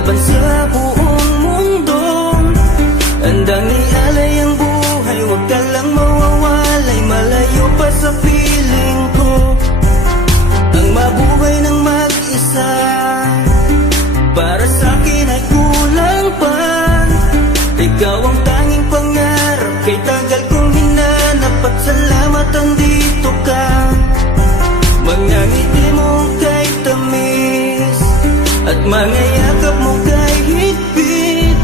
laban sa buong mundo. Handang ialay ang buhay, huwag ka lang mawawalay, malayo pa sa piling ko. Ang mabuhay ng mag-isa, para sa akin ay kulang pa. Ikaw ang tanging pangarap, kay tagal kong hinanap, at salamat andito ka. Mga ngiti mo kay tamis, at mga yakap mo kay higpit.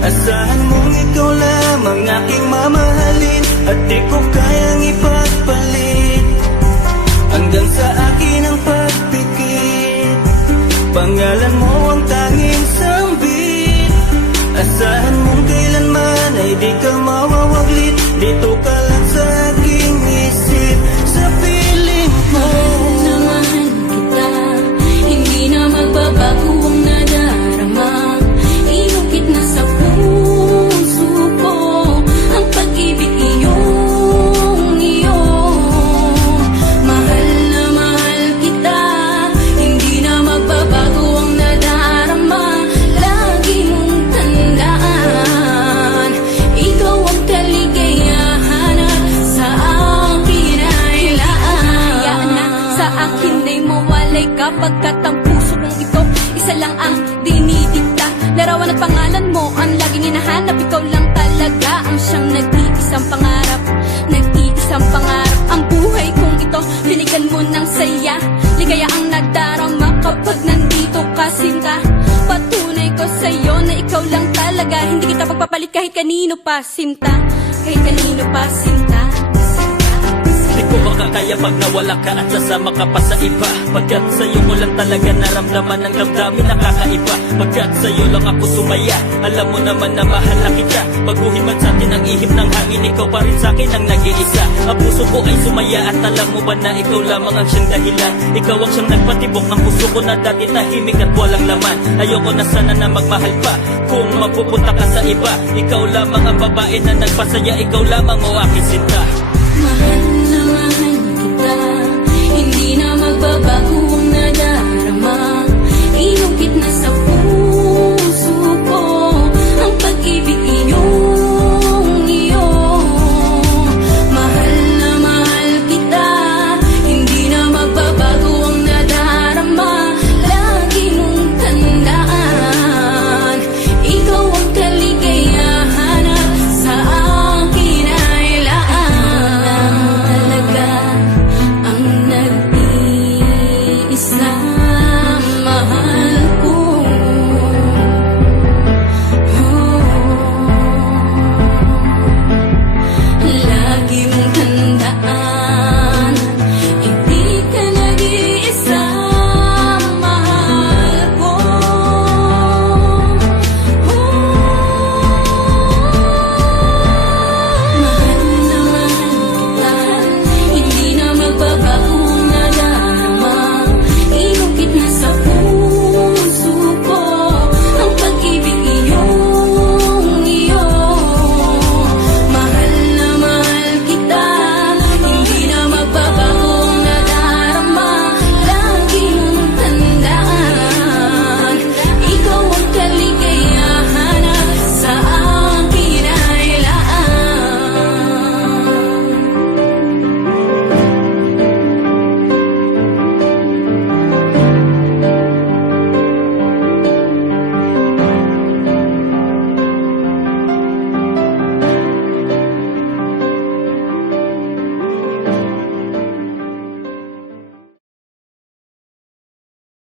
Asahan mong ikaw lamang aking mamahalin, at di ko kayang ipagpalit. Hanggang sa akin ang pagpikit, pangalan mo ang tanging sambit. Asahan mong kailanman ay di ka mawawaglit, dito ka lang sa aking isip, sa piling ko. Mahal kita, hindi na magbabago ang nadarama. Inukit na sa puso ko ang pag-ibig iyong iyo. Mahal na mahal kita, hindi na magbabago ang nadarama. Lagi mong tandaan, ikaw ang kaligayahan, at sa akin ay laan. Sa akin ay mawalay kapagkat ang puso kong ito isa lang ang dinidikta. Larawan at pangalan mo ang laging hinahanap, ikaw lang talaga ang siyang nag-iisang pangarap. Nag-iisang pangarap ang buhay kong ito, binigyan mo ng saya. Ligaya ang nadarama kapag nandito ka, sinta. Patunay ko sa'yo na ikaw lang talaga, hindi kita pagpapalit kahit kanino pa, sinta. Kahit kanino pa, sinta. Di ko makakaya pag nawala ka at sasama ka pa sa iba. Pagkat sa'yo ko lang talaga naramdaman ang damdamin nakakaiba. Pagkat sa'yo lang ako sumaya, alam mo naman na mahal na kita. Baguhin man sa'tin ang ihip ng hangin, ikaw pa rin sa'kin ang nag-iisa. Ang puso ko ay sumaya at alam mo ba na ikaw lamang ang siyang dahilan. Ikaw ang siyang nagpatibok ng puso ko na dati tahimik at walang laman. Ayoko na sana na magmahal pa kung mapupunta ka sa iba. Ikaw lamang ang babae na nagpasaya, ikaw lamang o aking sinta. Mahal na mahal kita, hindi na magbabago ang nadarama. Inukit na sa puso ko ang pag-ibig iyong iyo. Mahal na mahal kita, hindi na magbabago ang nadarama. Lagi mong tandaan, ikaw ang kaligayahan, at sa akin ay laan. Talaga ang nag-iisang mahal.